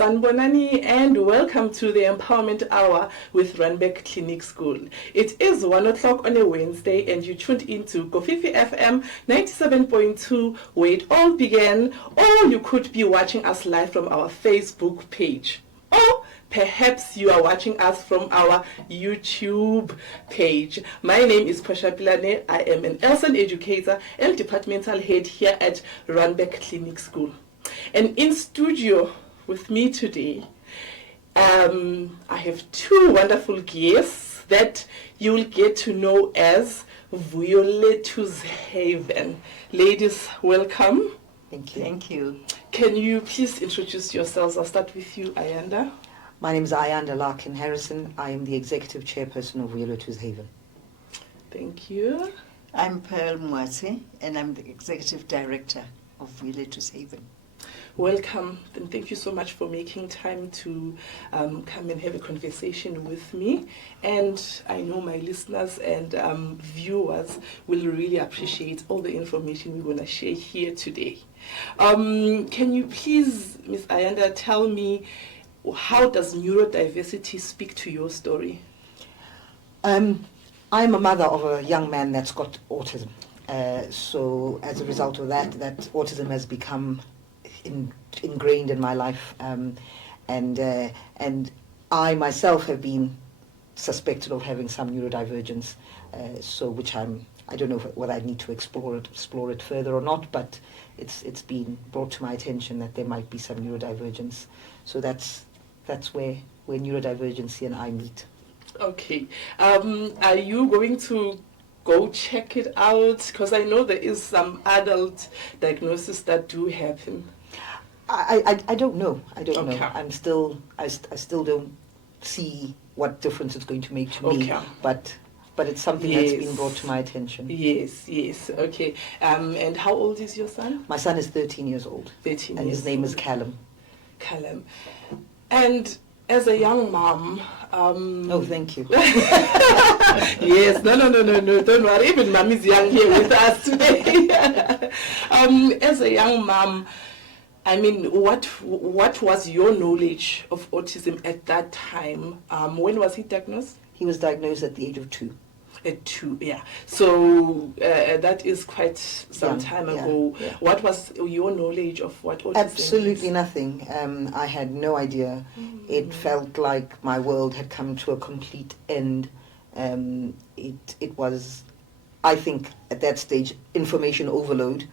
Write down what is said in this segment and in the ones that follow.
Sanbonani, and welcome to the Empowerment Hour with Randburg Clinic School. It is 1 o'clock on a Wednesday, and you tuned into Kofifi FM 97.2, where it all began, or you could be watching us live from our Facebook page. Or perhaps you are watching us from our YouTube page. My name is Pasha Pilane. I am an Elson educator and departmental head here at Randburg Clinic School. And in studio with me today, I have two wonderful guests that you will get to know as Vuyolethu's Haven. Ladies, welcome. Thank you. Thank you. Can you please introduce yourselves? I'll start with you, Ayanda. My name is Ayanda Larkin Harrison. I am the executive chairperson of Vuyolethu's Haven. Thank you. I'm Pearl Mwase, and I'm the executive director of Vuyolethu's Haven. Welcome, and thank you so much for making time to come and have a conversation with me. And I know my listeners and viewers will really appreciate all the information we're going to share here today. Can you please, Ms. Ayanda, tell me, how does neurodiversity speak to your story? I'm a mother of a young man that's got autism. So as a result of that autism has become ingrained in my life, and I myself have been suspected of having some neurodivergence, so which I don't know whether I need to explore it further or not, but it's been brought to my attention that there might be some neurodivergence. So that's where neurodivergency and I meet. Okay. Are you going to go check it out? Because I know there is some adult diagnosis that do happen. I don't know. I don't Okay. know. I still don't see what difference it's going to make to me. Okay. But it's something Yes. that's been brought to my attention. Yes. Okay. And how old is your son? My son is 13 years old. 13 And years his name is old. Callum. Callum. And as a young mom... Oh, thank you. Yes, no, don't worry. Even mommy's young here with us today. As a young mom, I mean, what was your knowledge of autism at that time? When was he diagnosed? He was diagnosed at the age of 2. At 2, yeah. So that is quite some time ago. Yeah. What was your knowledge of what autism Absolutely is? nothing. I had no idea. It felt like my world had come to a complete end. It was, I think, at that stage, information overload,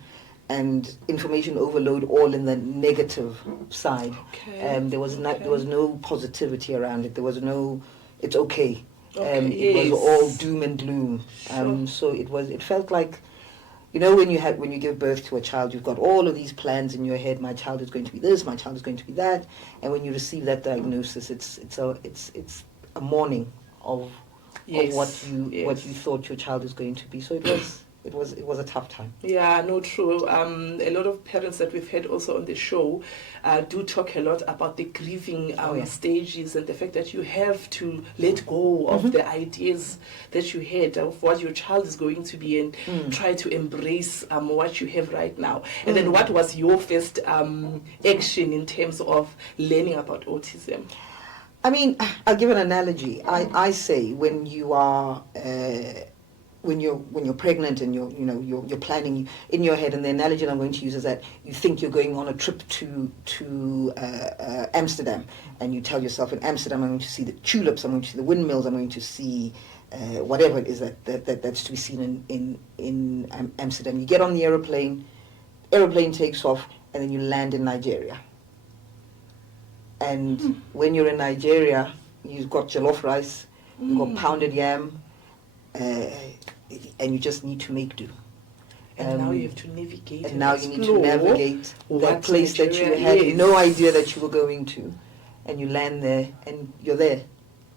and information overload all in the negative side. Okay. There was no positivity around it. There was no, it's okay. Okay, It was all doom and gloom. Sure. So it felt like, you know, when you give birth to a child, you've got all of these plans in your head. My child is going to be this. My child is going to be that. And when you receive that diagnosis, it's a mourning of what you thought your child is going to be. So it was a tough time. Yeah, no, true. A lot of parents that we've had also on the show do talk a lot about the grieving stages, and the fact that you have to let go of the ideas that you had of what your child is going to be, and try to embrace what you have right now. And then what was your first action in terms of learning about autism? I mean, I'll give an analogy. I say when you are when you're pregnant and you're planning in your head, and the analogy I'm going to use is that you think you're going on a trip to Amsterdam, and you tell yourself, in Amsterdam I'm going to see the tulips, I'm going to see the windmills, I'm going to see whatever it is that's to be seen in Amsterdam. You get on the aeroplane takes off, and then you land in Nigeria. And when you're in Nigeria, you've got jollof rice, you've got pounded yam, and you just need to make do. And now you have to navigate. And now you need to explore navigate what that place that you Nigeria had is. no idea that you were going to, and you land there, and you're there,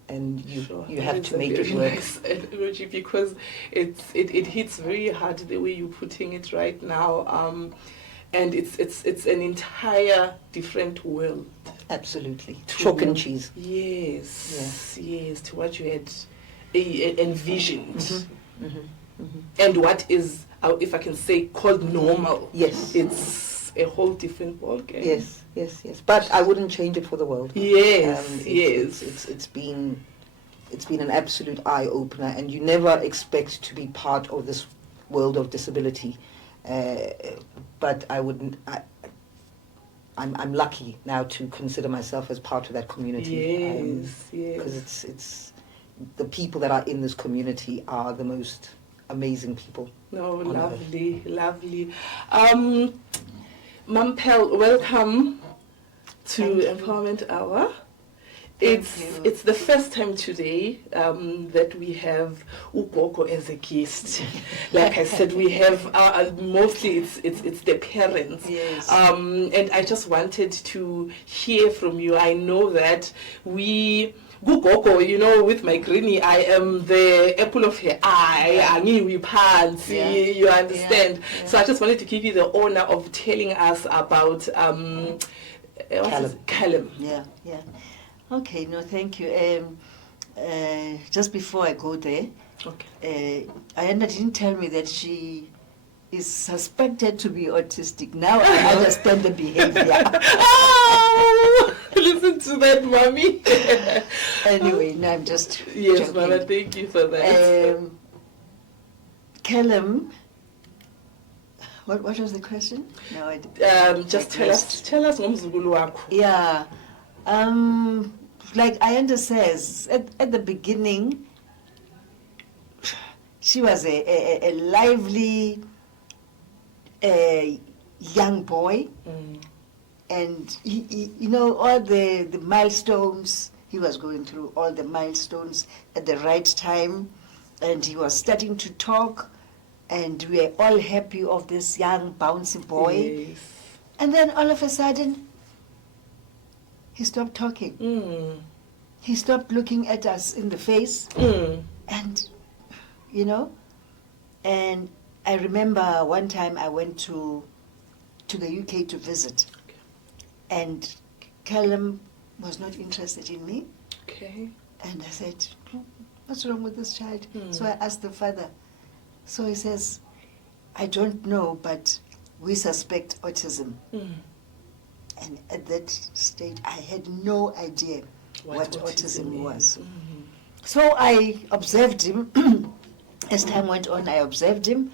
and you That have is to a make it very work. nice analogy, because it hits very hard the way you're putting it right now, and it's an entire different world. Absolutely, To- chalk and cheese. Yes, yes, to what you had envisioned, Mm-hmm. and what is, if I can say, called normal. Yes. It's a whole different ballgame. Yes. But I wouldn't change it for the world. Yes, It's, yes. it's been an absolute eye opener, and you never expect to be part of this world of disability. But I wouldn't. I'm lucky now to consider myself as part of that community. Yes, Because yes. it's the people that are in this community are the most amazing people. No, on earth. lovely. Mampel, welcome to Thank you. Empowerment Hour. Thank It's you. it's the first time today that we have Ugogo as a guest. Like I said, we have mostly it's the parents. Yes. And I just wanted to hear from you. I know that Gugogo, you know, with my greenie, I am the apple of her eye. Yeah. I mean, we pants, Yeah. you understand. Yeah. So I just wanted to give you the honor of telling us about Callum. Yeah. Okay, no, thank you. Just before I go there, Okay. Ayanda didn't tell me that she is suspected to be autistic. Now I understand the behavior. Oh, listen to that, mommy. Anyway, no, I'm just Yes, joking. Mama, thank you for that. Callum, what was the question? No, Just tell us ngomzukulu wakho. Yeah. Like Ayanda says, at the beginning, she was a lively young boy, and he, you know, all the milestones, he was going through all the milestones at the right time, and he was starting to talk, and we were all happy of this young bouncy boy. Yes. And then all of a sudden, he stopped talking. He stopped looking at us in the face, and, you know, and I remember one time I went to the UK to visit, and Callum was not interested in me. Okay. And I said, what's wrong with this child? So I asked the father. So he says, I don't know, but we suspect autism. And at that stage, I had no idea what autism was. So I observed him. As time went on, I observed him.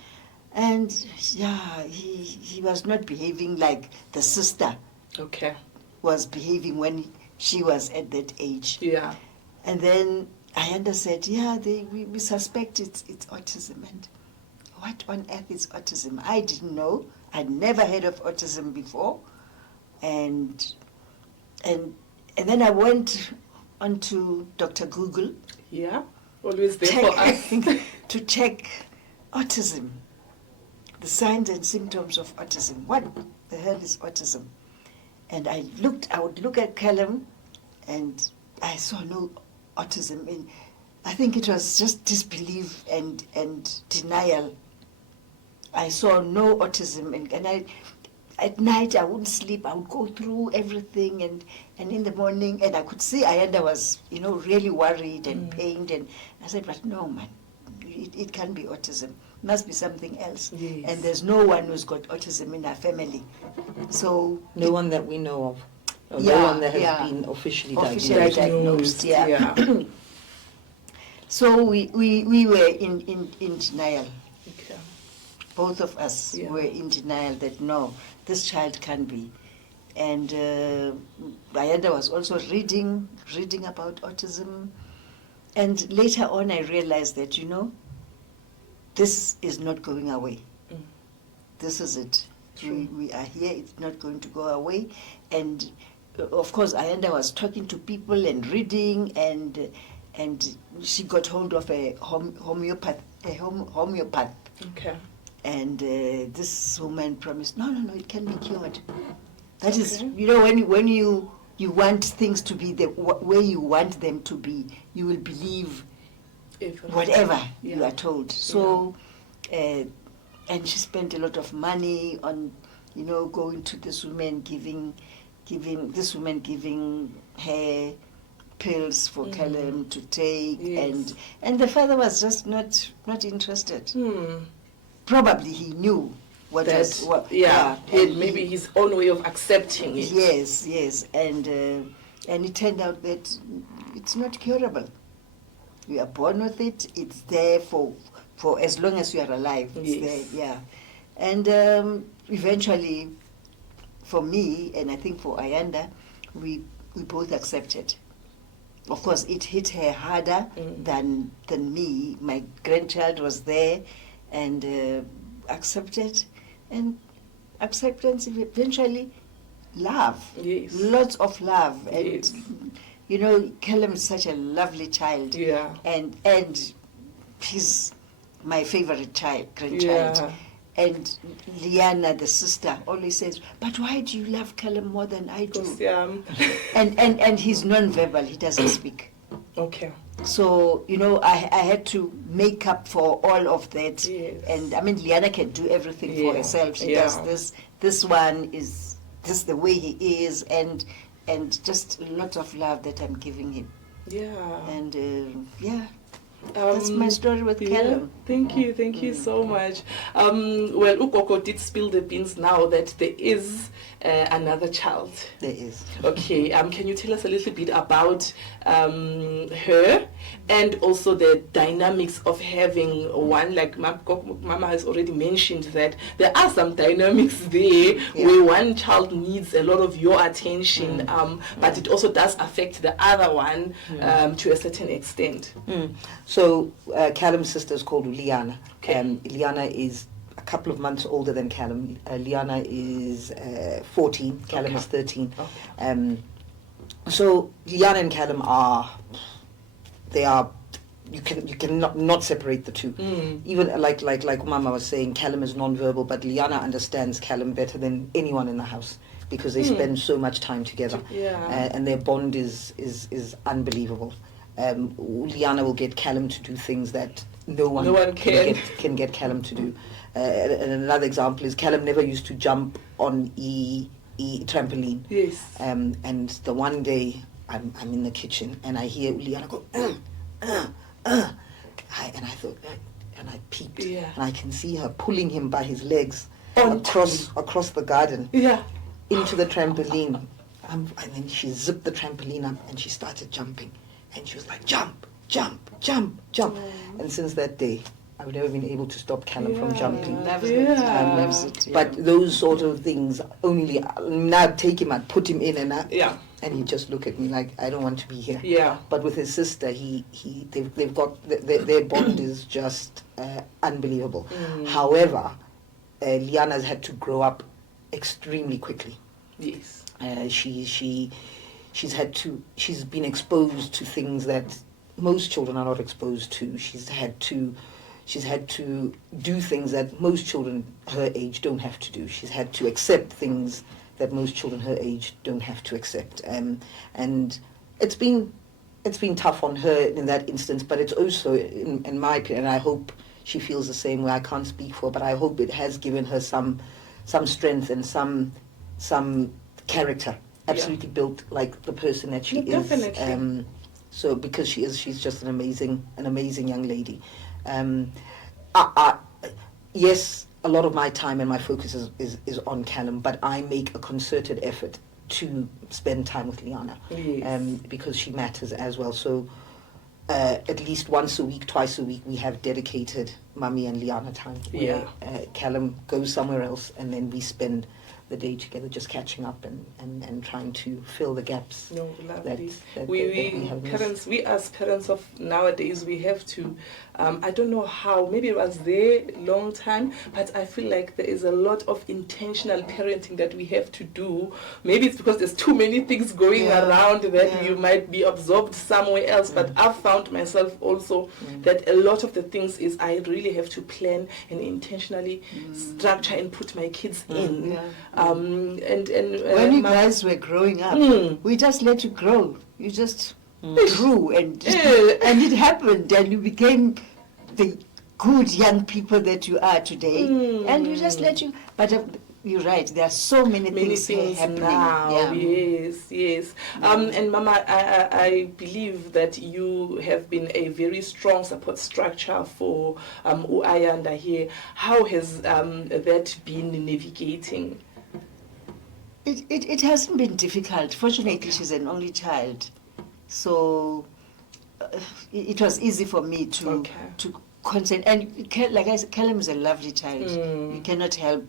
And yeah, he was not behaving like the sister Okay. was behaving when she was at that age. Yeah. And then Ayanda said, yeah, we suspect it's autism. And what on earth is autism? I didn't know. I'd never heard of autism before. And then I went onto Dr. Google. Yeah. Always there for us. To check autism, the signs and symptoms of autism. What the hell is autism? And I would look at Callum, and I saw no autism. And I think it was just disbelief and denial. I saw no autism, and I, at night I wouldn't sleep. I would go through everything, and in the morning, and I could see Ayanda was, you know, really worried and pained, and I said, but no, man, it can't be autism. It must be something else. Yes. And there's no one who's got autism in our family. So No one that we know of. Or Yeah, no one that has yeah. been officially Officially diagnosed. diagnosed, yeah. So we were in denial. Okay. Both of us Yeah. were in denial that no, this child can't be. And Ayanda was also reading about autism. And later on I realized that, you know, this is not going away. This is it. We are here, it's not going to go away. And of course Ayanda was talking to people and reading, and she got hold of a homeopath. Okay. And this woman promised, no, it can be cured. That is, Okay. you know, when you want things to be the way you want them to be, you will believe whatever you are told. So, and she spent a lot of money on, you know, going to this woman, giving her pills for Callum to take, and the father was just not interested. Probably he knew what That, was what. he had and maybe his own way of accepting it. Yes, and it turned out that it's not curable. You are born with it. It's there for as long as you are alive. It's there, yeah. And eventually, for me, and I think for Ayanda, we both accepted. Of course, it hit her harder than me. My grandchild was there, and accepted, and acceptance eventually love. Yes. Lots of love, and Yes. you know, Callum is such a lovely child. Yeah. And he's my favorite grandchild. Yeah. And Liana, the sister, always says, "But why do you love Callum more than I do?" And he's non-verbal; he doesn't speak. Okay. So, you know, I had to make up for all of that. Yes. And I mean, Liana can do everything for herself. She does this. This one is just the way he is, and just a lot of love that I'm giving him. Yeah. And that's my story with Callum. Thank you so much. Well, Ukoko did spill the beans now that there is another child. There is. Okay, can you tell us a little bit about her and also the dynamics of having one, like Mama has already mentioned that there are some dynamics there where one child needs a lot of your attention, but it also does affect the other one to a certain extent. So Callum's sister is called Liana. Liana is a couple of months older than Callum. Liana is 14. Callum is 13. Okay. So Liana and Callum you can not separate the two. Even like Mama was saying, Callum is non-verbal, but Liana understands Callum better than anyone in the house because they spend so much time together. And their bond is unbelievable. Liana will get Callum to do things that no one can get Callum to do. And another example is Callum never used to jump on a trampoline. Yes. And the one day I'm in the kitchen and I hear Liana go, and I thought, and I peeked, and I can see her pulling him by his legs across the garden into the trampoline. And then she zipped the trampoline up and she started jumping. And she was like, jump, jump, jump, jump. And since that day, I've never been able to stop Callum from jumping. Loves it. But those sort of things only, now I'd take him, I'd put him in and he'd just look at me like, I don't want to be here. Yeah. But with his sister, they've got, their bond is just unbelievable. However, Liana's had to grow up extremely quickly. Yes. She's been exposed to things that most children are not exposed to. She's had to do things that most children her age don't have to do. She's had to accept things that most children her age don't have to accept. And it's been tough on her in that instance, but it's also, in my opinion, and I hope she feels the same way. I can't speak for her, but I hope it has given her some strength and some character. Absolutely built like the person that she is. Definitely. So because she's just an amazing young lady. Yes, a lot of my time and my focus is on Callum, but I make a concerted effort to spend time with Liana, because she matters as well. So at least once a week, twice a week, we have dedicated Mummy and Liana time. Where, Callum goes somewhere else, and then we spend the day together, just catching up and trying to fill the gaps. No, lovely. that We have missed. parents, we as parents of nowadays, we have to, I don't know how, maybe it was there long time, but I feel like there is a lot of intentional parenting that we have to do. Maybe it's because there's too many things going around that you might be absorbed somewhere else, but I've found myself also that a lot of the things is I really have to plan and intentionally structure and put my kids in. And when you guys were growing up, we just let you grow. You just grew, and it happened, and you became the good young people that you are today. And we just let you. But you're right. There are so many things happening now. Yes. And Mama, I believe that you have been a very strong support structure for Uayanda here. How has that been navigating? It hasn't been difficult. Fortunately, she's an only child, so it was easy for me to concentrate. And like I said, Callum is a lovely child. You cannot help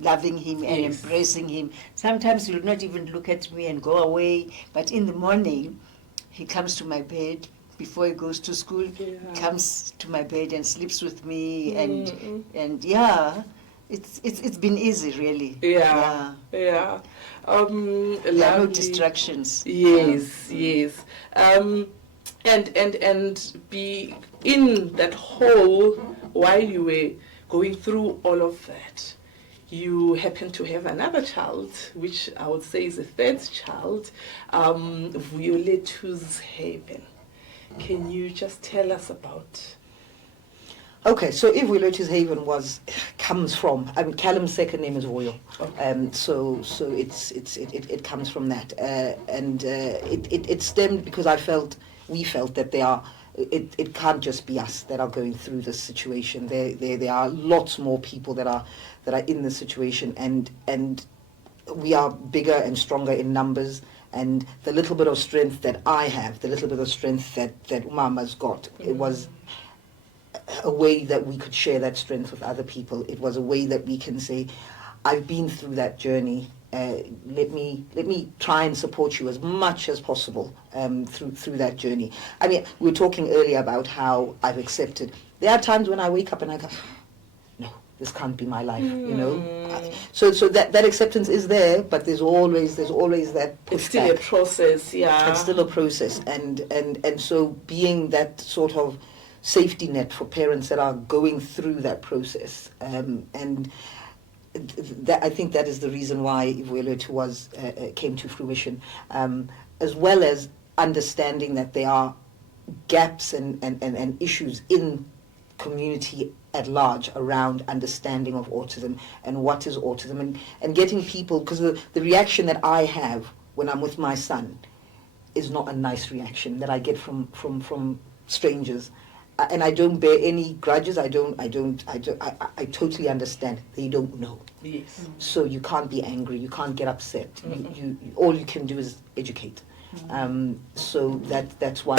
loving him and embracing him. Sometimes he'll not even look at me and go away. But in the morning, he comes to my bed before he goes to school. Comes to my bed and sleeps with me, and it's been easy, really. There are no distractions. Yes. And be in that hole while you were going through all of that. You happen to have another child, which I would say is a third child, Vuyolethu's Haven. Can you just tell us about? Okay, so if Vuyolethu's Haven comes from, I mean, Callum's second name is Vuyo, so it comes from that, and it stemmed because we felt that it can't just be us that are going through this situation. There are lots more people that are in this situation, and we are bigger and stronger in numbers. And the little bit of strength that I have, the little bit of strength that Umama's got, it was a way that we could share that strength with other people. It was a way that we can say, I've been through that journey. Let me try and support you as much as possible through that journey. I mean, we were talking earlier about how I've accepted. There are times when I wake up and I go, no, this can't be my life, you know. So that acceptance is there, but there's always that pushback. It's still a process, It's still a process, and so being that sort of safety net for parents that are going through that process, and that, I think that is the reason why Vuyolethu came to fruition, as well as understanding that there are gaps and issues in community at large around understanding of autism and what is autism, and getting people, because the reaction that I have when I'm with my son is not a nice reaction that I get from strangers. And I don't bear any grudges. I totally understand. They don't know. Yes. So you can't be angry. You can't get upset. You all you can do is educate. So that's why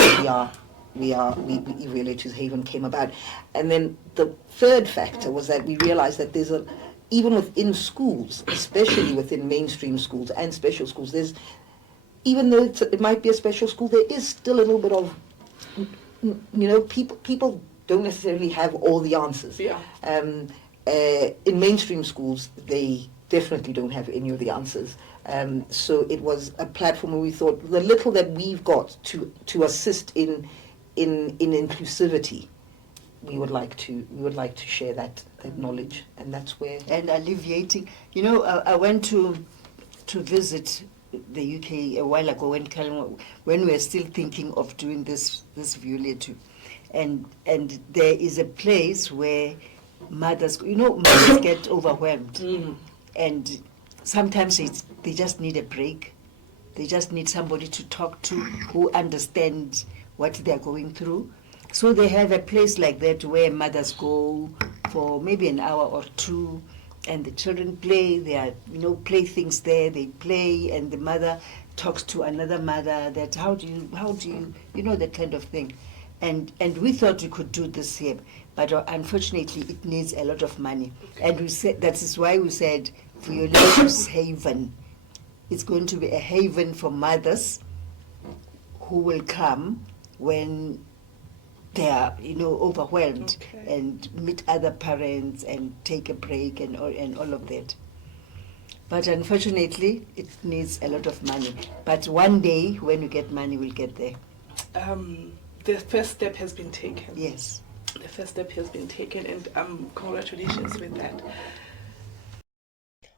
Vuyolethu's Haven came about. And then the third factor was that we realized that there's even within schools, especially within mainstream schools and special schools, even though it might be a special school, there is still a little bit of, people don't necessarily have all the answers. In mainstream schools, they definitely don't have any of the answers. So it was a platform where we thought the little that we've got to assist in inclusivity, we would like to share that knowledge, and that's where. And alleviating. I went to visit the UK a while ago when we were still thinking of doing this Vuyolethu, and there is a place where mothers get overwhelmed, and sometimes they just need a break. They just need somebody to talk to who understands what they're going through. So they have a place like that where mothers go for maybe an hour or two, and the children play. There are play things there. They play, and the mother talks to another mother. That how do you that kind of thing. And we thought we could do this here, but unfortunately it needs a lot of money. And we said that is why we said Vuyolethu's haven. It's going to be a haven for mothers who will come when they are, overwhelmed, Okay. and meet other parents and take a break and all of that. But unfortunately, it needs a lot of money. But one day, when we get money, we'll get there. The first step has been taken. Yes. The first step has been taken, and congratulations with that.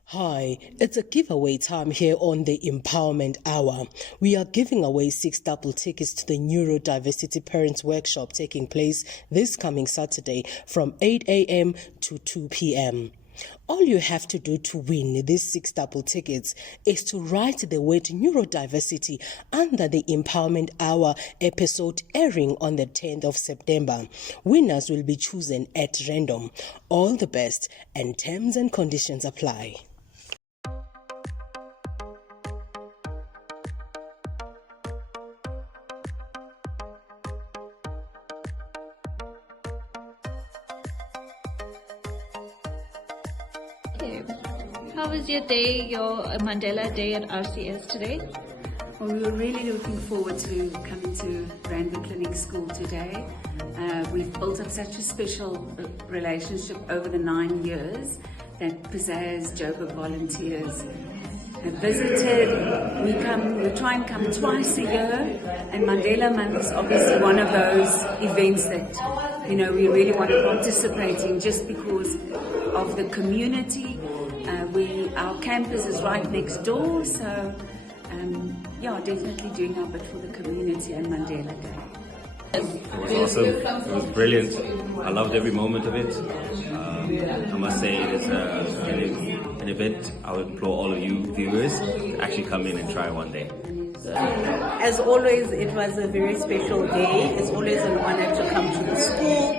Hi, it's a giveaway time here on the Empowerment Hour. We are giving away 6 double tickets to the Neurodiversity Parents Workshop taking place this coming Saturday from 8 a.m. to 2 p.m. All you have to do to win these 6 double tickets is to write the word neurodiversity under the Empowerment Hour episode airing on the 10th of September. Winners will be chosen at random. All the best, and terms and conditions apply. Okay. How was your day, your Mandela Day at RCS today? Well, we were really looking forward to coming to Randwick Clinic School today. We've built up such a special relationship over the 9 years that Pizzazz Joburg volunteers have visited. We try and come twice a year, and Mandela Month is obviously one of those events that we really want to participate in, just because of the community. Our campus is right next door, so definitely doing our bit for the community and Mandela Day. It was awesome. It was brilliant. I loved every moment of it. I must say it is an event I would implore all of you viewers to actually come in and try one day. As always, it was a very special day. It's always an honor to come to the school,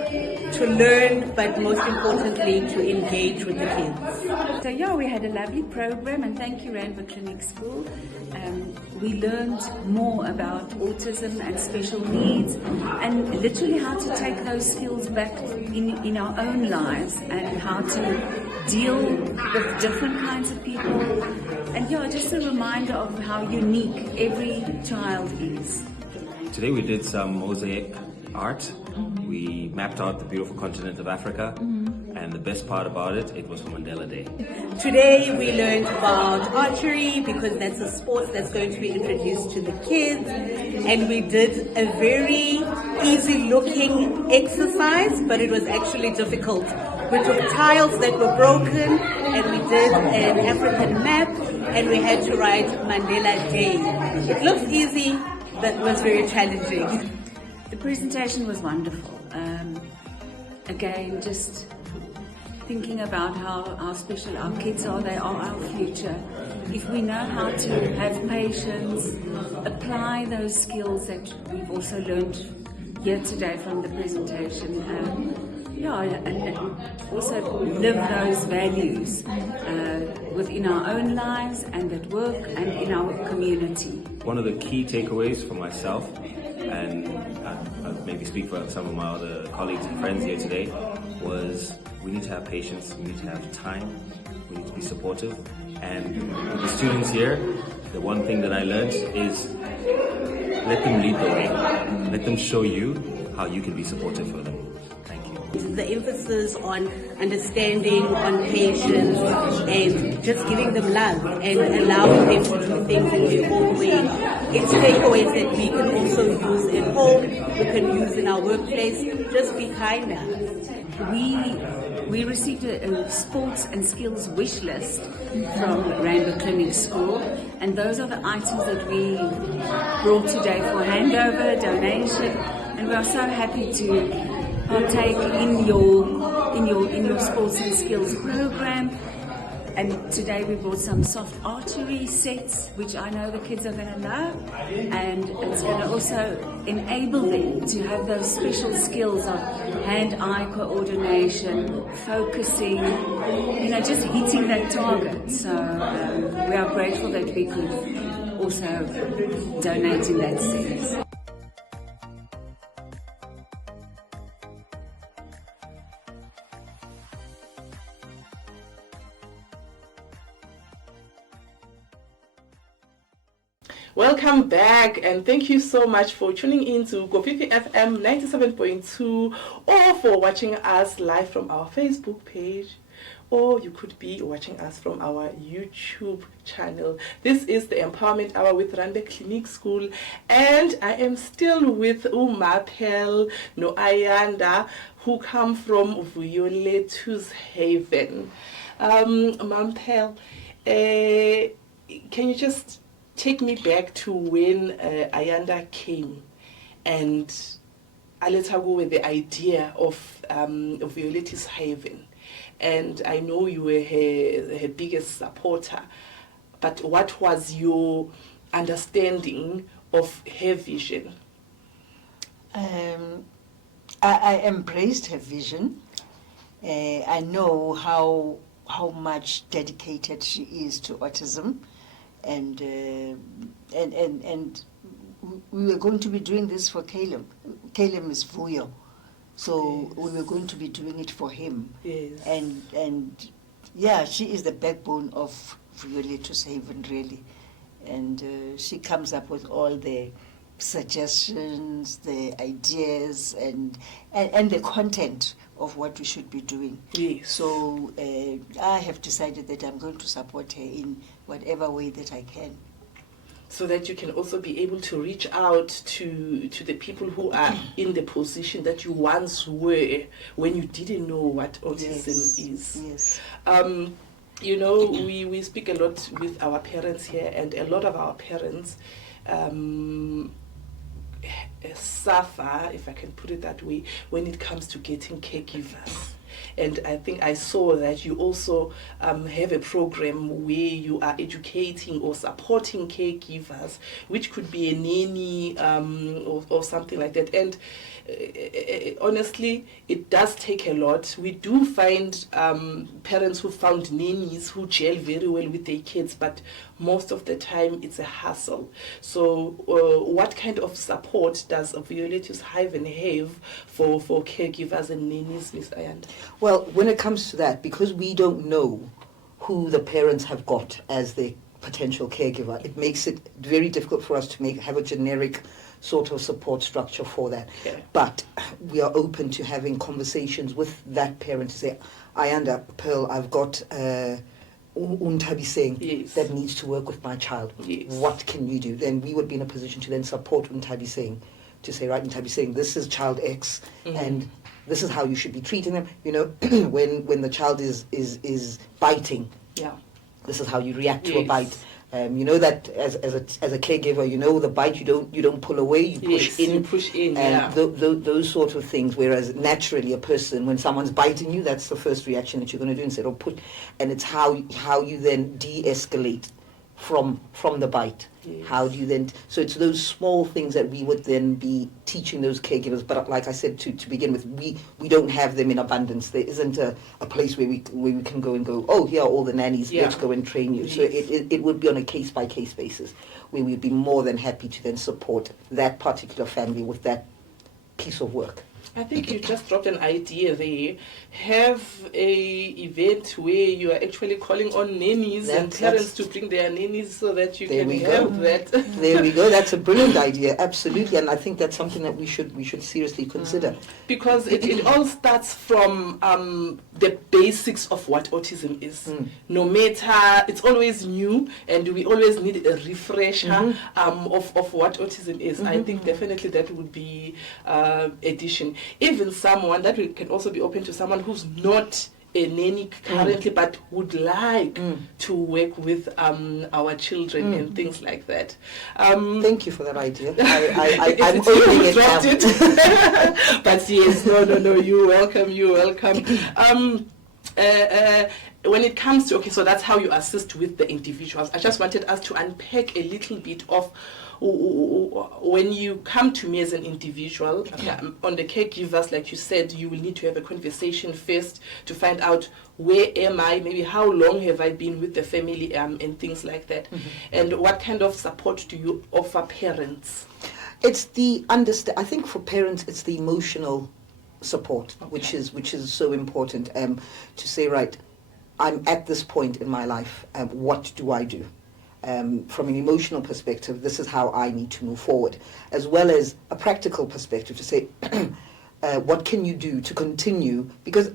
to learn, but most importantly, to engage with the kids. So we had a lovely program, and thank you, Randwick Clinic School. We learned more about autism and special needs, and literally how to take those skills back in our own lives, and how to deal with different kinds of people. And just a reminder of how unique every child is. Today we did some mosaic art. We mapped out the beautiful continent of Africa, and the best part about it, it was for Mandela Day. Today we learned about archery, because that's a sport that's going to be introduced to the kids, and we did a very easy looking exercise, but it was actually difficult. We took tiles that were broken, and we did an African map, and we had to write Mandela Day. It looks easy, but it was very challenging. The presentation was wonderful. Again, just thinking about how special our kids are. They are our future. If we know how to have patience, apply those skills that we've also learned here today from the presentation, and also live those values within our own lives and at work and in our community. One of the key takeaways for myself, and I'll maybe speak for some of my other colleagues and friends here today, was we need to have patience, we need to have time, we need to be supportive. And with the students here, the one thing that I learned is let them lead the way. Let them show you how you can be supportive for them. Thank you. The emphasis on understanding, on patience, and just giving them love and allowing them to do things in their own way. It's takeaways that we can also use at home, we can use in our workplace. Just be kinder. We received a sports and skills wish list from Randwick Clinic School, and those are the items that we brought today for handover, donation, and we are so happy to partake in your sports and skills program. And today we brought some soft archery sets, which I know the kids are going to love, and it's going to also enable them to have those special skills of hand-eye coordination, focusing, just hitting that target. So we are grateful that we could also donate in that sense. Welcome back, and thank you so much for tuning in to Gofifi FM 97.2, or for watching us live from our Facebook page, or you could be watching us from our YouTube channel. This is the Empowerment Hour with Randbeck Clinic School, and I am still with Umapel no Ayanda, who come from Vuyolethu's Haven. Mampel, can you just take me back to when Ayanda came and Aletago with the idea of Vuyolethu's Haven? And I know you were her biggest supporter, but what was your understanding of her vision? I embraced her vision. I know how much dedicated she is to autism, and we were going to be doing this for Caleb. Caleb is Vuyo, so Yes. we were going to be doing it for him. Yes. And yeah, she is the backbone of Vuyolethu's Haven, really, and she comes up with all the suggestions, the ideas, and the content of what we should be doing. Yes. So I have decided that I'm going to support her in whatever way that I can. So that you can also be able to reach out to the people who are in the position that you once were when you didn't know what autism is. Yes. You know, we speak a lot with our parents here, and a lot of our parents suffer, if I can put it that way, when it comes to getting caregivers. And I think I saw that you also have a program where you are educating or supporting caregivers, which could be a nanny or something like that. And honestly, it does take a lot. We do find parents who found nannies who gel very well with their kids, but most of the time it's a hassle. So what kind of support does Vuyolethu's Haven have for caregivers and nannies, Ms. Ayanda? Well, when it comes to that, because we don't know who the parents have got as their potential caregiver, it makes it very difficult for us to have a generic sort of support structure for that. Yeah. But we are open to having conversations with that parent to say, Ayanda, Pearl, I've got Untabiseng Yes. that needs to work with my child. Yes. What can you do? Then we would be in a position to then support Untabiseng, to say, right, Untabiseng, this is child X, and this is how you should be treating them. You know, when the child is biting, Yeah. this is how you react to a Yes. bite. You know that as a caregiver, you know the bite, you don't pull away, you push Yes, in. you push in, and yeah. those sort of things. Whereas naturally, a person, when someone's biting you, that's the first reaction that you're going to do, instead of put. And it's how you then de-escalate from the bite. Yes. How do you then? So it's those small things that we would then be teaching those caregivers. But like I said, to begin with, we don't have them in abundance. There isn't a place where we can go and go, oh, here are all the nannies, Yeah. let's go and train you. So Yes. it would be on a case by case basis, where we'd be more than happy to then support that particular family with that piece of work. I think you just dropped an idea there. Have a event where you are actually calling on nannies and parents to bring their nannies so that you can have that. There we go. That's a brilliant idea, absolutely, and I think that's something that we should seriously consider. Because it all starts from the basics of what autism is. No matter, it's always new, and we always need a refresher of what autism is. I think definitely that would be addition. Even someone that we can also be open to someone who's not a nanny currently, but would like to work with our children and things like that. Thank you for that idea. I'm it's opening you it dropped now. it. But yes, no, you're welcome. When it comes to, so that's how you assist with the individuals. I just wanted us to unpack a little bit of when you come to me as an individual, on the caregivers, like you said, you will need to have a conversation first to find out where am I, maybe how long have I been with the family, and things like that. And what kind of support do you offer parents? It's I think for parents, it's the emotional support, which is so important. To say, right, I'm at this point in my life. What do I do? from an emotional perspective, this is how I need to move forward, as well as a practical perspective to say, what can you do to continue? Because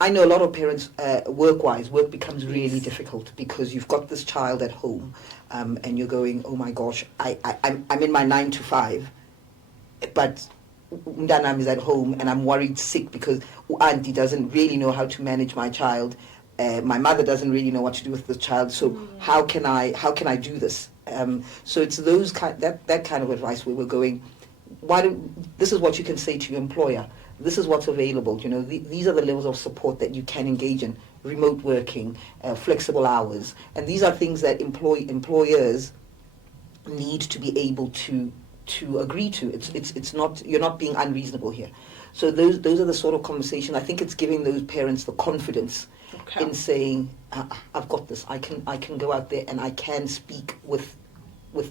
I know a lot of parents, work becomes really difficult because you've got this child at home, and you're going, oh my gosh, I'm in my 9 to 5, but Ndanam is at home and I'm worried sick because auntie doesn't really know how to manage my child. My mother doesn't really know what to do with the child. So how can I do this? So it's that kind of advice where we're going. This is what you can say to your employer. This is what's available. You know, these are the levels of support that you can engage in: remote working, flexible hours, and these are things that employers need to be able to agree to. It's not, you're not being unreasonable here. So those are the sort of conversation. I think it's giving those parents the confidence in saying, I've got this. I can go out there and I can speak with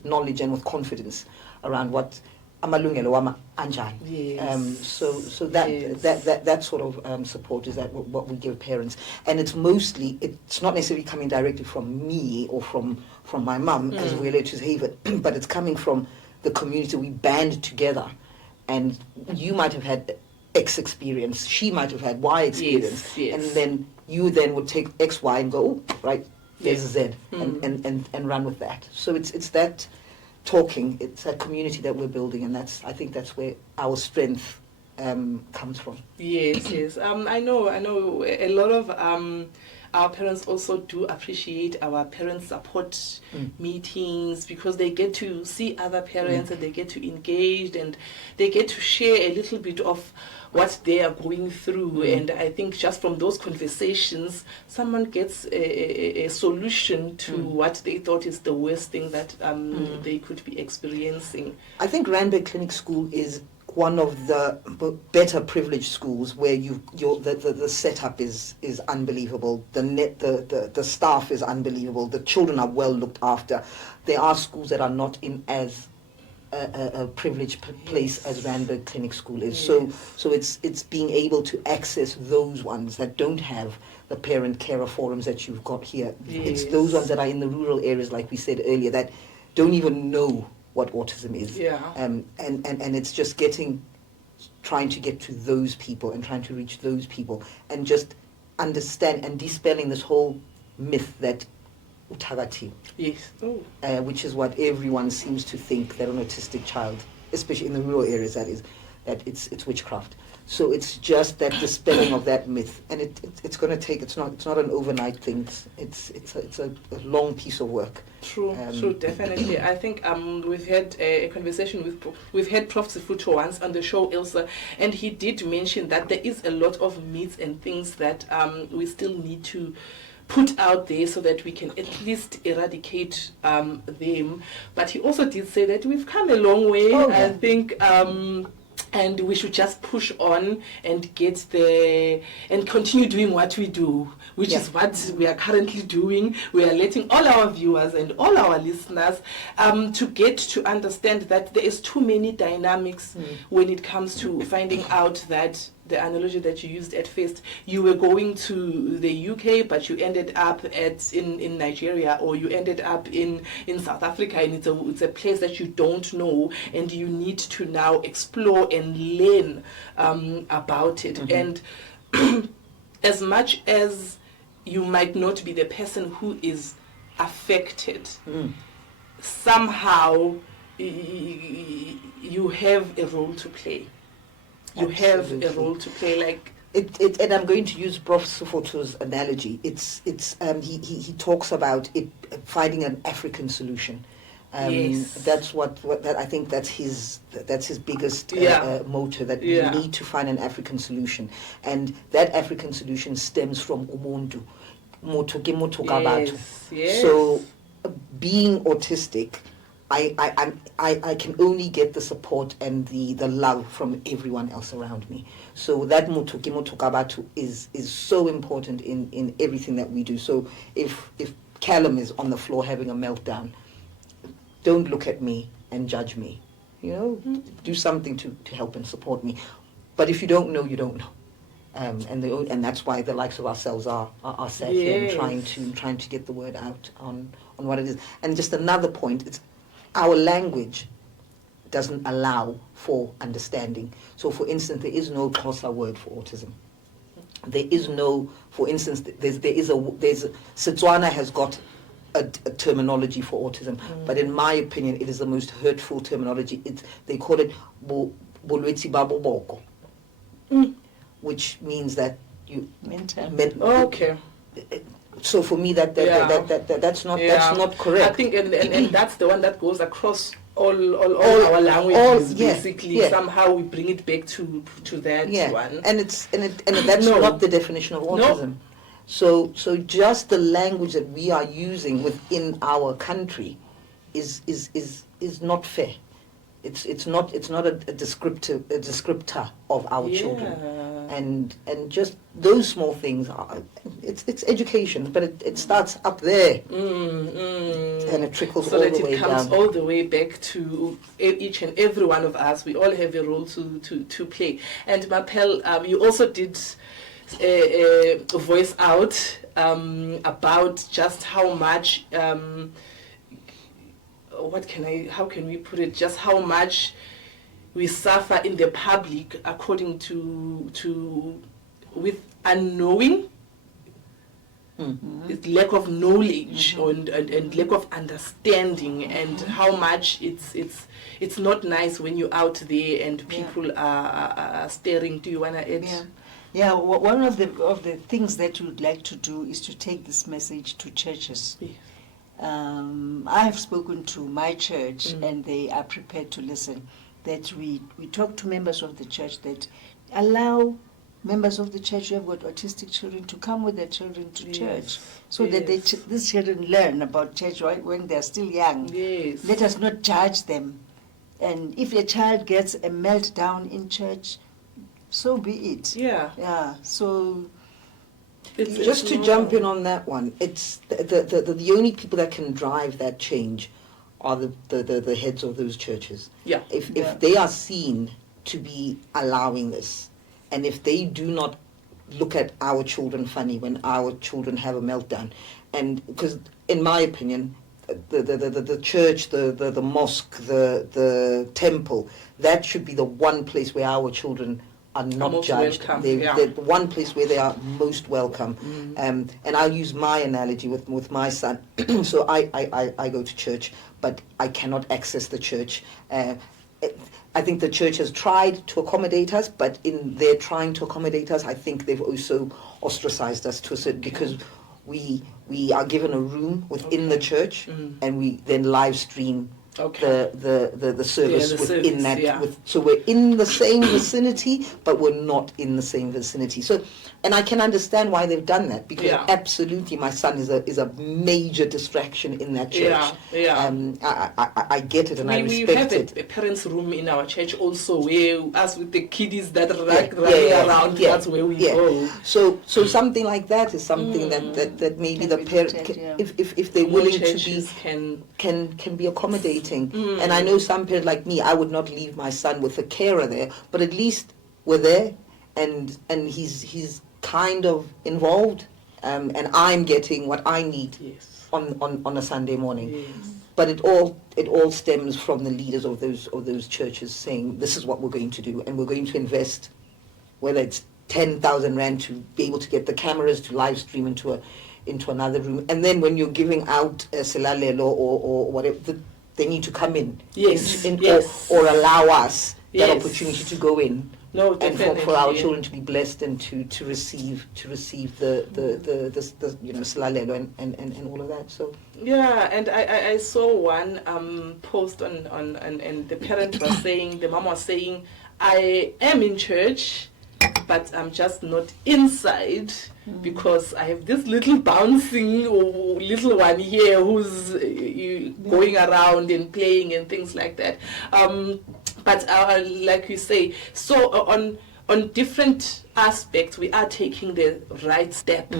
knowledge and with confidence around what amalungelo wama anjani. Yes. So that sort of support is what we give parents, and it's not necessarily coming directly from me or from my mum as Vuyolethu's haven, but it's coming from the community. We band together, and you might have had X experience, she might have had Y experience, and then you would take X, Y, and go, oh, right, there's a Z, and run with that. So it's that talking, it's that community that we're building, and I think that's where our strength comes from. Yes. I know a lot of our parents also do appreciate our parent support meetings, because they get to see other parents and they get to engage and they get to share a little bit of what they are going through. And I think just from those conversations, someone gets a solution to what they thought is the worst thing that they could be experiencing. I think Randburg Clinic School is one of the better privileged schools where the setup is unbelievable. The staff is unbelievable. The children are well looked after. There are schools that are not in as a privileged place as Randburg Clinic School is. So it's being able to access those ones that don't have the parent carer forums that you've got here. It's those ones that are in the rural areas, like we said earlier, that don't even know what autism is. And it's just trying to get to those people and trying to reach those people and just understand and dispelling this whole myth that utagati, which is what everyone seems to think that an autistic child, especially in the rural areas, that it's witchcraft. So it's just that dispelling of that myth, and it's going to take. It's not an overnight thing. It's a long piece of work. True, definitely. I think we've had a conversation we've had Prof. Sifuto once on the show, Ilse, and he did mention that there is a lot of myths and things that we still need to put out there so that we can at least eradicate them. But he also did say that we've come a long way. I think. And we should just push on and get there and continue doing what we do, which is what we are currently doing. We are letting all our viewers and all our listeners to get to understand that there is too many dynamics when it comes to finding out that the analogy that you used at first, you were going to the UK, but you ended up in Nigeria, or you ended up in South Africa, and it's a place that you don't know, and you need to now explore and learn about it. And as much as you might not be the person who is affected, somehow you have a role to play. You have a role to play, like it. And I'm going to use Prof. Sifuto's analogy. He talks about it finding an African solution. That's what I think that's his biggest motto, that you need to find an African solution, and that African solution stems from umuntu, moto ke moto ka batho. So being autistic, I can only get the support and the love from everyone else around me. So that moto ke moto ka batho is so important in everything that we do. So if Callum is on the floor having a meltdown, don't look at me and judge me. Do something to help and support me. But if you don't know, you don't know. And that's why the likes of ourselves are sat here and trying to get the word out on what it is. And just another point, it's our language doesn't allow for understanding. So, for instance, there is no Xhosa word for autism. There is no, for instance, Setswana has got a terminology for autism, but in my opinion, it is the most hurtful terminology. They call it Vuyolethu baboboko, which means that you okay. So for me, that's not correct. I think, and that's the one that goes across all our languages. Basically, somehow we bring it back to that one. And that's not the definition of autism. No. So just the language that we are using within our country is not fair. It's not a descriptor of our children. And just those small things are it's education, but it starts up there and it trickles all the way down. So that it comes all the way back to each and every one of us. We all have a role to play. And Mapel, you also did voice out about just how much how can we put it, just how much we suffer in the public according to with unknowing, lack of knowledge and lack of understanding, and how much it's not nice when you're out there and people are staring. Do you want to add? Yeah, one of the things that we would like to do is to take this message to churches. Yes. I have spoken to my church and they are prepared to listen. That we talk to members of the church, that allow members of the church who have got autistic children to come with their children to church, so that these children learn about church when they're still young. Yes. Let us not judge them. And if a child gets a meltdown in church, so be it. Yeah. So just to jump in on that one, it's the only people that can drive that change are the heads of those churches. Yeah. If they are seen to be allowing this, and if they do not look at our children funny when our children have a meltdown, and because in my opinion, the church, the mosque, the temple, that should be the one place where our children are not most judged. Welcome, They're the one place where they are most welcome. And I'll use my analogy with my son. So I go to church, but I cannot access the church. I think the church has tried to accommodate us, but in their trying to accommodate us, I think they've also ostracized us to a certain, because we are given a room within the church, and we then live stream the service within that. So we're in the same vicinity, but we're not in the same vicinity. So, and I can understand why they've done that, because absolutely my son is a major distraction in that church. I get it, and I respect it. We have a parents' room in our church also, where us with the kiddies that running around, that's where we go. So something like that is something that maybe the parent, if they're willing to be, can be accommodating. And I know some parents like me, I would not leave my son with a carer there, but at least we're there, and he's kind of involved, and I'm getting what I need on a Sunday morning. But it all stems from the leaders of those churches saying, this is what we're going to do, and we're going to invest, whether it's 10,000 rand to be able to get the cameras to live stream into another room, and then when you're giving out a silalelo or whatever, they need to come in, or allow us that opportunity to go in. No, and for our children to be blessed and to receive the silalelo and all of that. So and I saw one post on and the parent was saying, the mom was saying, I am in church, but I'm just not inside, because I have this little bouncing or little one here who's going around and playing and things like that. But like you say, so on different aspects, we are taking the right step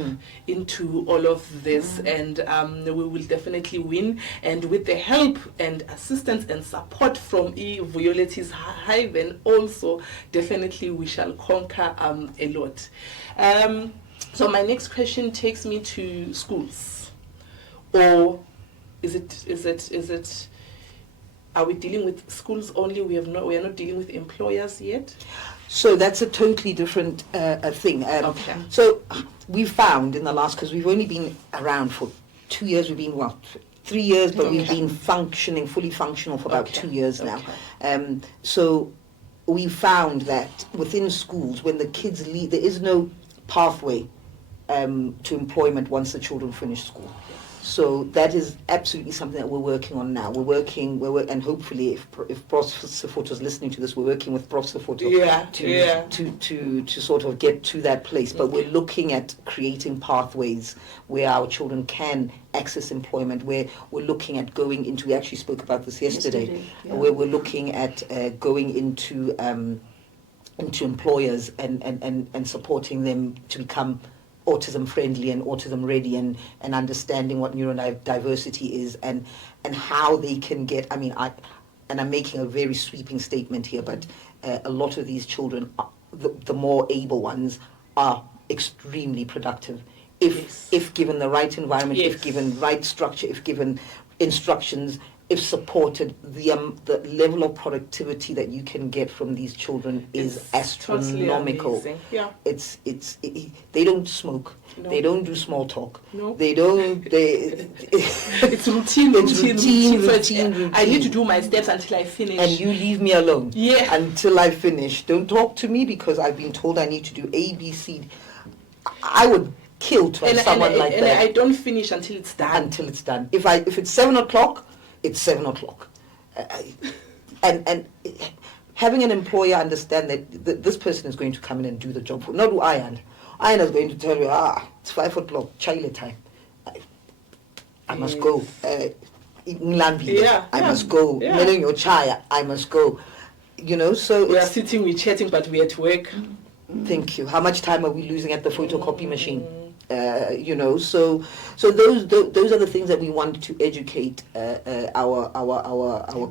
into all of this, and we will definitely win. And with the help and assistance and support from Vuyolethu's Haven, also definitely we shall conquer a lot. So my next question takes me to schools, or is it? Are we dealing with schools only? We are not dealing with employers yet. So that's a totally different thing. Okay. So we found in the last, because we've only been around for 2 years, we've been, 3 years, but we've been fully functional for about 2 years now. So we found that within schools, when the kids leave, there is no pathway to employment once the children finish school. So that is absolutely something that we're working on now. And hopefully, if Prof. Sefort was listening to this, we're working with Prof. Sefort to sort of get to that place. But we're looking at creating pathways where our children can access employment, where we're looking at going into, we actually spoke about this yesterday. Where we're looking at going into employers and supporting them to become autism friendly and autism ready, and understanding what neurodiversity is and how they can get, I'm making a very sweeping statement here, but a lot of these children, the more able ones, are extremely productive if given the right environment, if given right structure, if given instructions, if supported. The level of productivity that you can get from these children is astronomical. Totally it's they don't smoke. No. They don't do small talk. No. They don't. It's routine. I need to do my steps until I finish. And you leave me alone. Yeah. Until I finish. Don't talk to me because I've been told I need to do A, B, C. I would kill to have someone like that. And I don't finish until it's done. Until it's done. If it's 7 o'clock, it's 7 o'clock. And having an employer understand that this person is going to come in and do the job. Not do Ian. Ian is going to tell you, it's 5 o'clock, chile time. I must go. I must go. Meaning your chaya, I must go. So we are sitting, we're chatting, but we're at work. Thank you. How much time are we losing at the photocopy machine? So those are the things that we want to educate our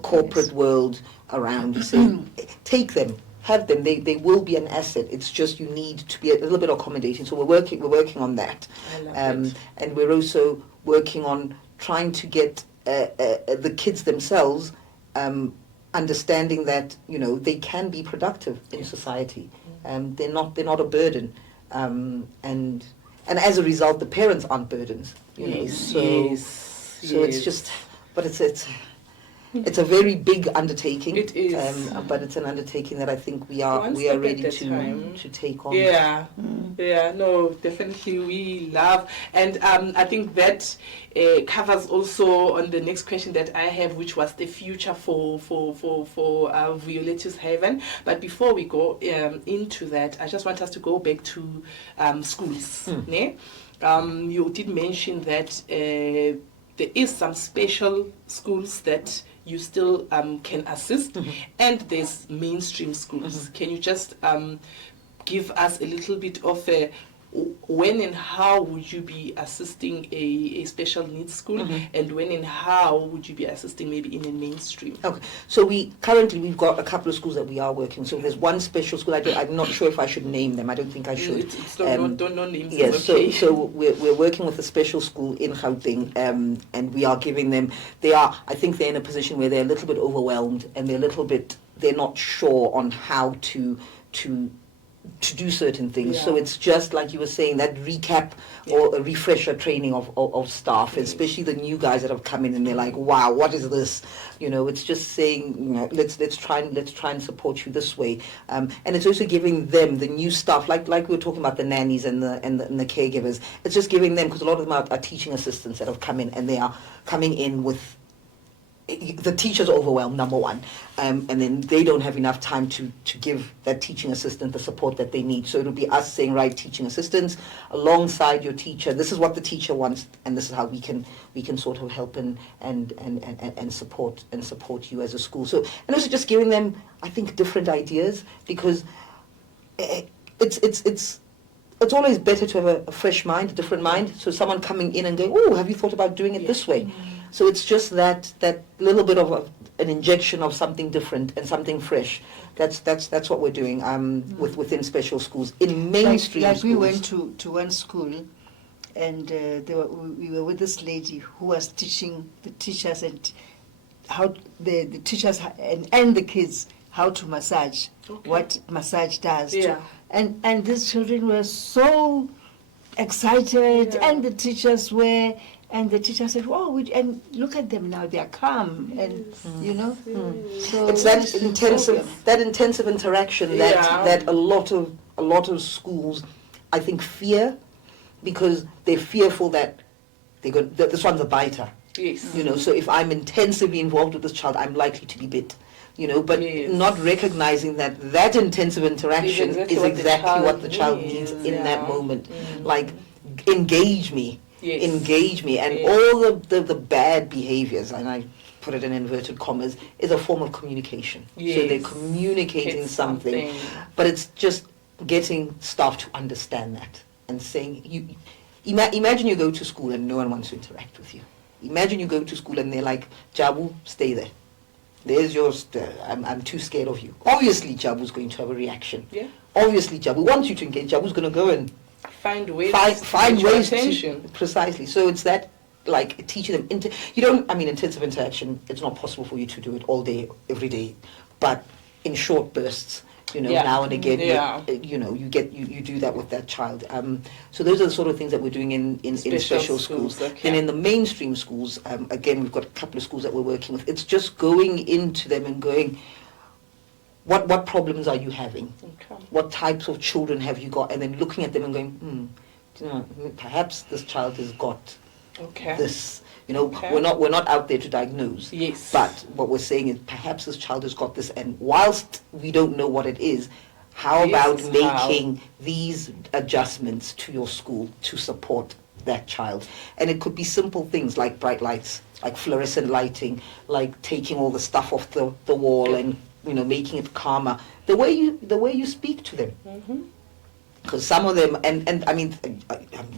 corporate world around. So take them, have them. They will be an asset. It's just you need to be a little bit accommodating. So we're working on that, and we're also working on trying to get the kids themselves understanding that they can be productive in society. They're not a burden, and as a result, the parents aren't burdens. So it's just, but it's a very big undertaking. It is, but it's an undertaking that I think we are ready to take on. No, definitely we love, and I think that covers also on the next question that I have, which was the future for Vuyolethu's Haven. But before we go into that, I just want us to go back to schools. You did mention that there is some special schools that you still can assist, and there's mainstream schools. Can you just give us a little bit of a when and how would you be assisting a special needs school, and when and how would you be assisting maybe in a mainstream? Okay, so we've got a couple of schools that we are working. So there's one special school. I'm not sure if I should name them. I don't think I should. It's don't name them. Yes, okay. so we're working with a special school in Gauteng, and we are giving them. I think they're in a position where they're a little bit overwhelmed, and they're not sure on how to do certain things. So it's just like you were saying, that recap or a refresher training of staff, especially the new guys that have come in and they're like, wow, what is this? It's just saying, let's try and support you this way. And it's also giving them the new stuff, like we were talking about the nannies and the caregivers. It's just giving them, because a lot of them are teaching assistants that have come in, and they are coming in with the teacher's overwhelmed, number one, and then they don't have enough time to give that teaching assistant the support that they need. So it'll be us saying, right, teaching assistants alongside your teacher, this is what the teacher wants, and this is how we can sort of help and support you as a school. So, and also just giving them, I think, different ideas, because it's always better to have a fresh mind, a different mind. So someone coming in and going, oh, have you thought about doing it this way? So it's just that little bit of an injection of something different and something fresh. That's what we're doing within special schools. In mainstream like schools. we went to one school, and we were with this lady who was teaching the teachers and how the teachers and the kids how to massage, what massage does. And these children were so excited, and the teachers were. And the teacher said, "Wow, and look at them now; they are calm." And you know, so it's that intensive interaction that a lot of schools, I think, fear, because they're fearful that this one's a biter. Yes. You know, so if I'm intensively involved with this child, I'm likely to be bit. You know, but not recognizing that intensive interaction is exactly what the child needs in that moment. Like, engage me. Yes. Engage me, and all the bad behaviors, and I put it in inverted commas, is a form of communication. Yes. So they're communicating something, but it's just getting staff to understand that and saying, imagine you go to school and no one wants to interact with you. Imagine you go to school and they're like, Jabu, stay there. There's yours. I'm too scared of you. Obviously, Jabu's going to have a reaction. Yeah. Obviously, Jabu wants you to engage. Jabu's going to go and find ways to precisely. So it's that, like, teaching them intensive interaction. It's not possible for you to do it all day, every day, but in short bursts. You know, now and again. You do that with that child. So those are the sort of things that we're doing in special schools. Then in the mainstream schools, again, we've got a couple of schools that we're working with. It's just going into them and going, what problems are you having? What types of children have you got? And then looking at them and going, perhaps this child has got this. You know, we're not out there to diagnose. Yes. But what we're saying is perhaps this child has got this, and whilst we don't know what it is, how about making these adjustments to your school to support that child? And it could be simple things like bright lights, like fluorescent lighting, like taking all the stuff off the wall and, you know, making it calmer. The way you speak to them. Because some of them, and I mean,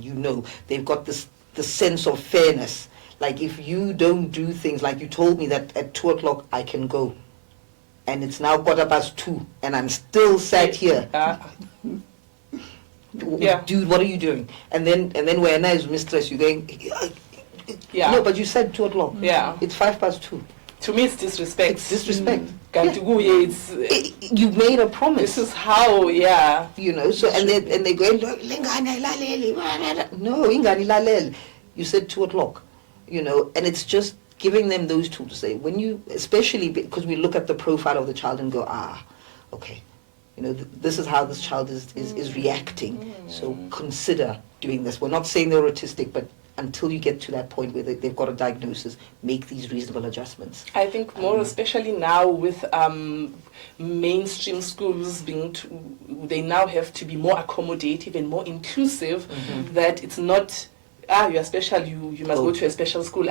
you know, they've got this sense of fairness. Like, if you don't do things, like you told me that at 2 o'clock I can go, and it's now 2:15, and I'm still sat here. Dude, what are you doing? And then when I was mistress, you're going, no, but you said 2 o'clock. Yeah. It's 2:05. To me, it's disrespect. It's disrespect. You made a promise. This is how, you know. So and they go, no, ingani lalel. You said 2 o'clock. You know, and it's just giving them those tools to say, when you, especially because we look at the profile of the child and go, okay, you know, this is how this child is reacting. So consider doing this. We're not saying they're autistic, but until you get to that point where they've got a diagnosis, make these reasonable adjustments. I think more especially now with mainstream schools they now have to be more accommodative and more inclusive, that it's not, you're special, you must go to a special school.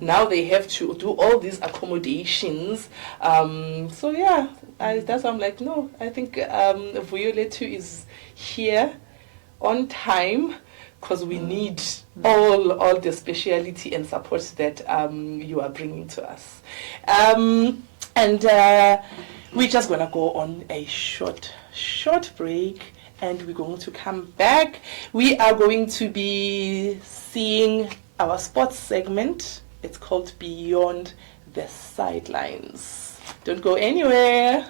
Now they have to do all these accommodations. That's why I'm like, no, I think Vuyolethu is here on time, because we need all the speciality and support that you are bringing to us. We're just going to go on a short break, and we're going to come back. We are going to be seeing our sports segment. It's called Beyond the Sidelines. Don't go anywhere.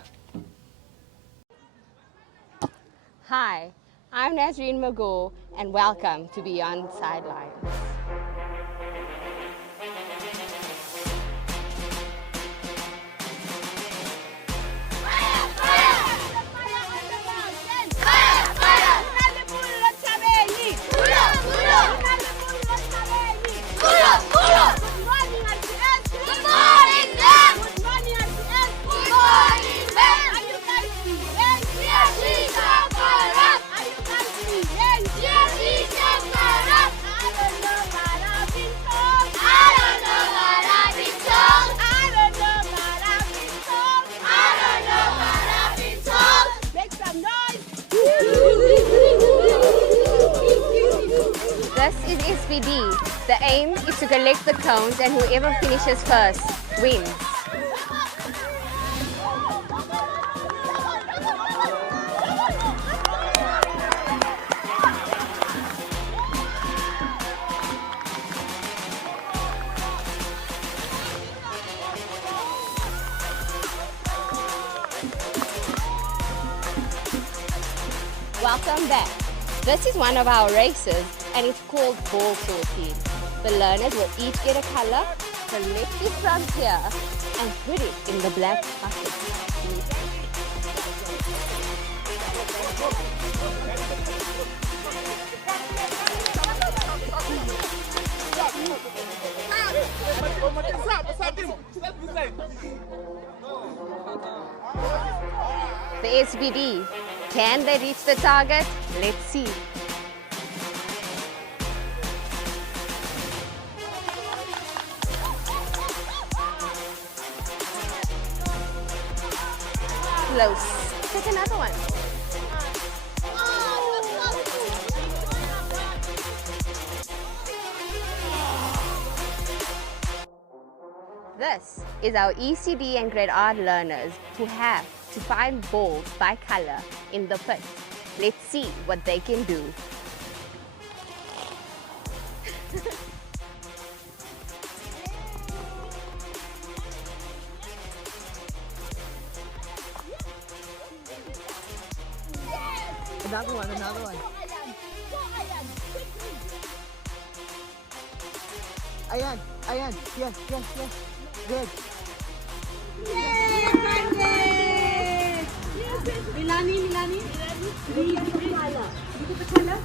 Hi, I'm Nazreen Mago, and welcome to Beyond Sidelines. The aim is to collect the cones and whoever finishes first wins. Welcome back. This is one of our races and it's called ball sorting. The learners will each get a color, collect it from here and put it in the black bucket. The SBD, can they reach the target? Let's see. Close. Take another one. This is our ECD and grade R learners who have to find balls by color in the pit. Let's see what they can do. Another one. Ayan, yes. Good. Milani. Green color. Look at the color.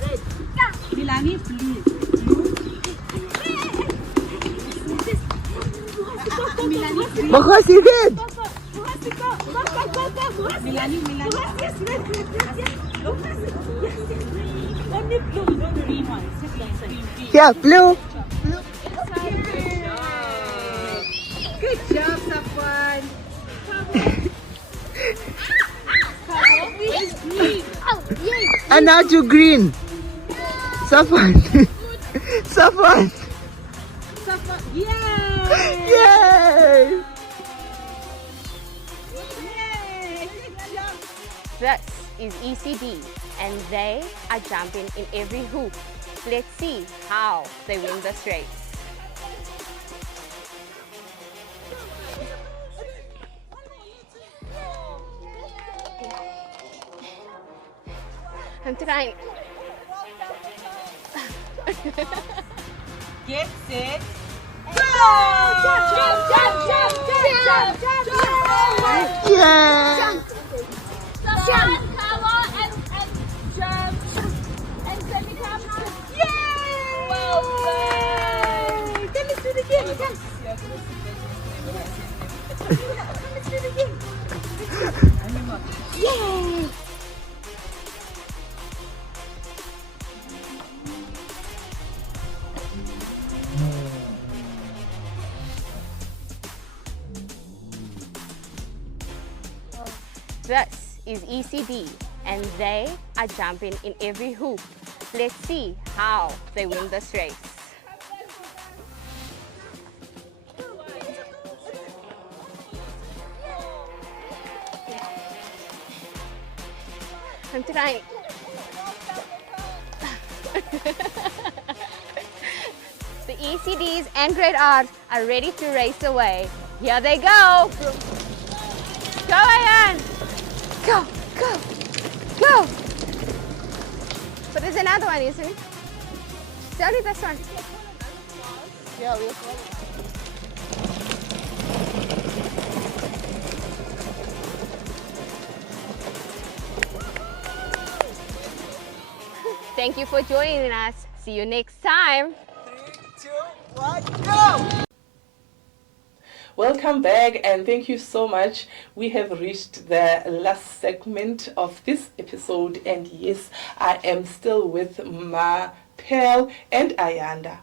Red. Red. Milani, blue. Milani, green. Because you did. Milani. Only blue, not the green one. Yeah, blue. Good job, Safwan. Where's green? Oh, yay. And now to green. Safwan. Safwan. Yay! Yay! This is ECD and they are jumping in every hoop. Let's see how they win this race. I'm trying. Get set. Go! Jump! Yeah! Jump, cover, and jump. And semi-come. Yay! Well done. Let's do it again. Yay! This is ECD and they are jumping in every hoop. Let's see how they win this race. I'm trying. The ECDs and grade R's are ready to race away. Here they go. Go, Ayan. Go. But there's another one, isn't it? It's only this one. Yeah, we'll follow. Thank you for joining us. See you next time. 3, 2, 1, go! Welcome back and thank you so much. We have reached the last segment of this episode and yes, I am still with Ma, Pearl and Ayanda.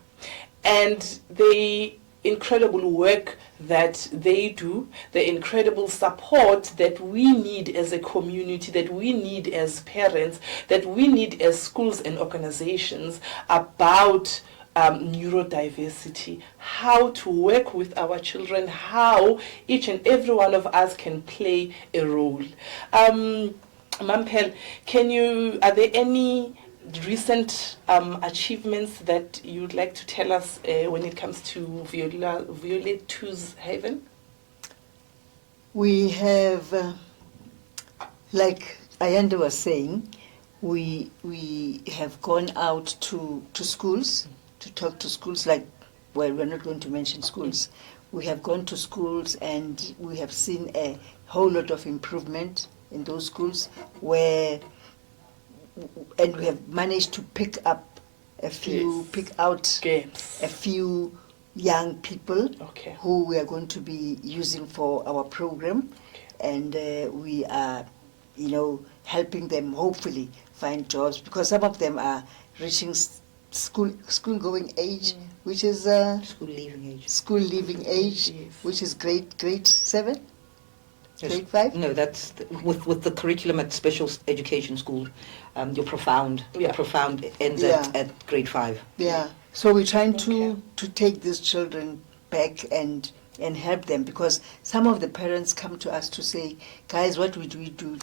And they incredible work that they do, the incredible support that we need as a community, that we need as parents, that we need as schools and organizations about neurodiversity, how to work with our children, how each and every one of us can play a role. Mampel, are there any recent achievements that you'd like to tell us when it comes to Vuyolethu's Haven? We have, like Ayanda was saying, we have gone out to schools to talk to schools. Like, well, we're not going to mention schools. We have gone to schools and we have seen a whole lot of improvement in those schools and we have managed to pick out a few young people who we are going to be using for our program, and we are, helping them hopefully find jobs, because some of them are reaching school going age, which is school leaving age, which is grade 7. Grade 5? No, that's with the curriculum at special education school. Your profound ends at grade 5. Yeah. So we're trying to take these children back and help them, because some of the parents come to us to say, guys, what do we do?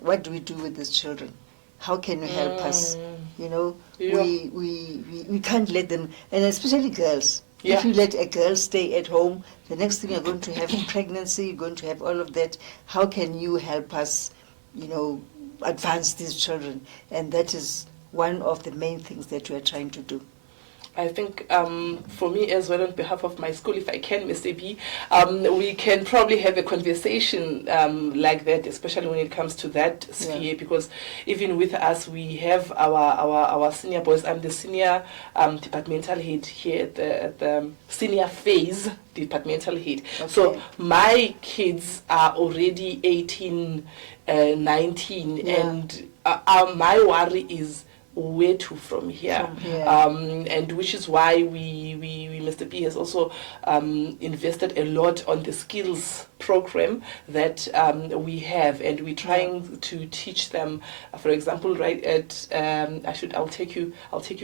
What do we do with these children? How can you help us? We can't let them, and especially girls. Yeah. If you let a girl stay at home, the next thing you're going to have pregnancy, you're going to have all of that. How can you help us, advance these children? And that is one of the main things that we are trying to do. I think for me as well, on behalf of my school, if I can, Mr. B, we can probably have a conversation like that, especially when it comes to that sphere, because even with us, we have our senior boys. I'm the senior departmental head here at the senior phase departmental head. Okay. So my kids are already 18, 19, and my worry is where to from here. And which is why we Mr. B has also invested a lot on the skills program that we have, and we're trying to teach them, for example, right at I'll take you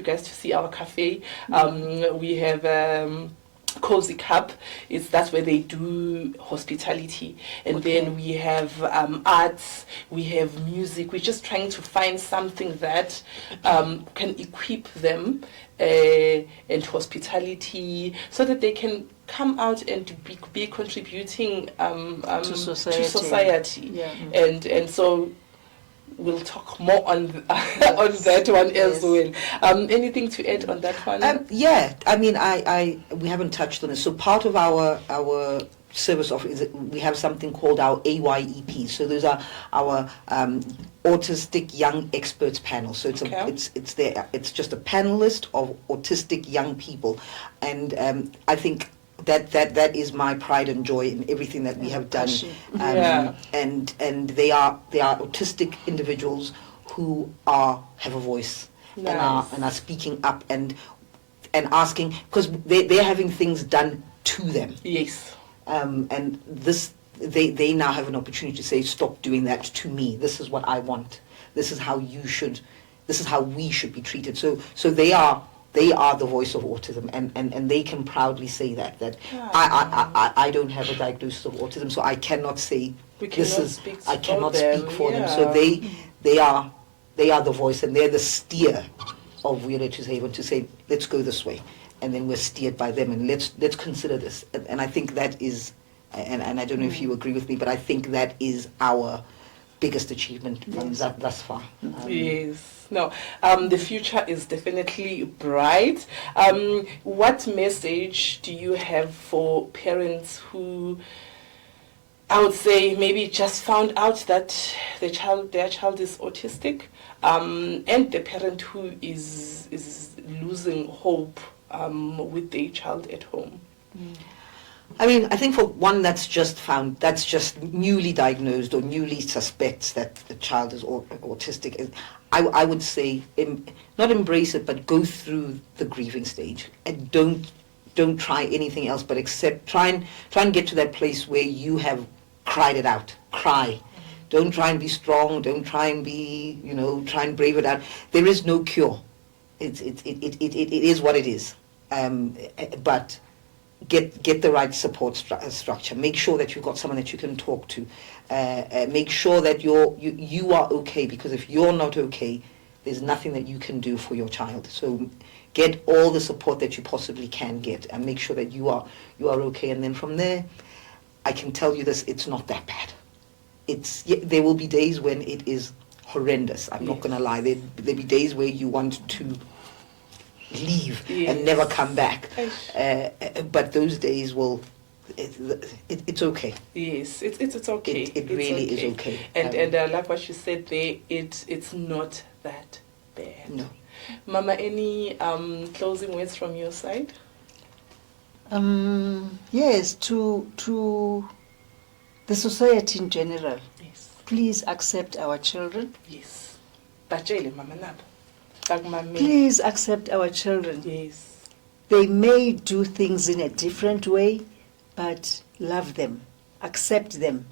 guys to see our cafe. We have Cozy Cup. That's where they do hospitality, and then we have arts, we have music. We're just trying to find something that can equip them and hospitality, so that they can come out and be contributing to society. And so we'll talk more on that one as well. Anything to add on that one? I mean, we haven't touched on it. So part of our service office, we have something called our AYEP. So those are our autistic young experts panel. So it's just a panel list of autistic young people, and I think that is my pride and joy in everything that we have done. And they are autistic individuals who have a voice. Nice. and are speaking up and asking, because they're having things done to them. Yes. And this they now have an opportunity to say, stop doing that to me. This is what I want. This is how we should be treated. So they are the voice of autism, and they can proudly say that I don't have a diagnosis of autism, so I cannot say I cannot speak for them. So they are the voice, and they're the steer of Vuyolethu's Haven to say, let's go this way, and then we're steered by them, and let's consider this. And I think that is, and I don't know if you agree with me, but I think that is our biggest achievement thus far. Yes. No, the future is definitely bright. What message do you have for parents who, I would say, maybe just found out that their child is autistic, and the parent who is losing hope with their child at home? I mean, I think for one that's just newly diagnosed or newly suspects that the child is autistic, I would say not embrace it, but go through the grieving stage, and don't don't try anything else, but try and get to that place where you have cried it out. Cry. Don't try and be strong. Don't try and be, try and brave it out. There is no cure. It is what it is. But get the right support structure. Make sure that you've got someone that you can talk to. Make sure that you are okay, because if you're not okay, there's nothing that you can do for your child. So get all the support that you possibly can get, and make sure that you are okay. And then from there, I can tell you this: it's not that bad. There will be days when it is horrendous. I'm not going to lie. There'll be days where you want to leave and never come back. But those days will. It's okay. Yes, it's okay. It really is okay. And I like what you said there. It's not that bad. No. Mama, any closing words from your side? Yes, to the society in general. Yes. Please accept our children. Yes. Bajele, Mama Nab. Please accept our children. Yes. They may do things in a different way, but love them, accept them,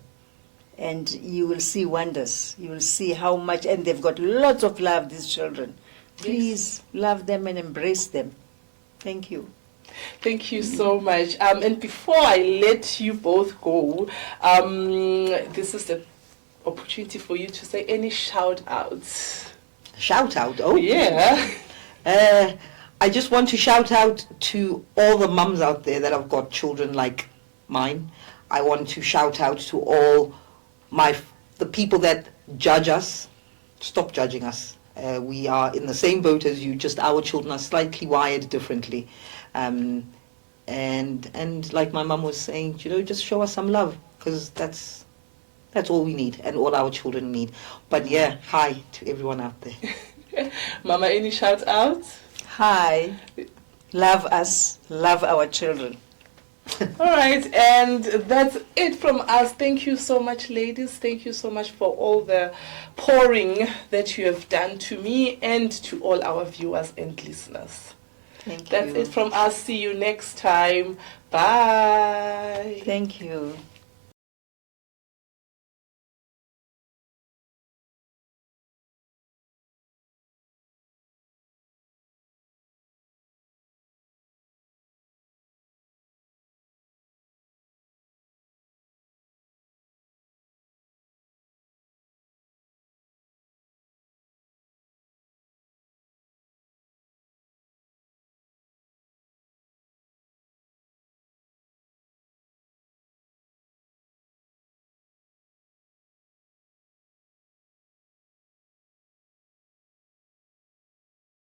and you will see wonders. You will see how much, and they've got lots of love, these children. Please love them and embrace them. Thank you. Thank you so much. And before I let you both go, this is the opportunity for you to say any shout outs. Shout out? Oh, yeah. I just want to shout out to all the mums out there that have got children like mine. I want to shout out to all the people that judge us. Stop judging us. We are in the same boat as you, just our children are slightly wired differently. And like my mum was saying, just show us some love, because that's all we need and all our children need. But yeah, hi to everyone out there. Mama, any shout outs? Hi. Love us, love our children. All right, and that's it from us. Thank you so much, ladies. Thank you so much for all the pouring that you have done to me and to all our viewers and listeners. Thank you. That's it from us. See you next time. Bye. Thank you.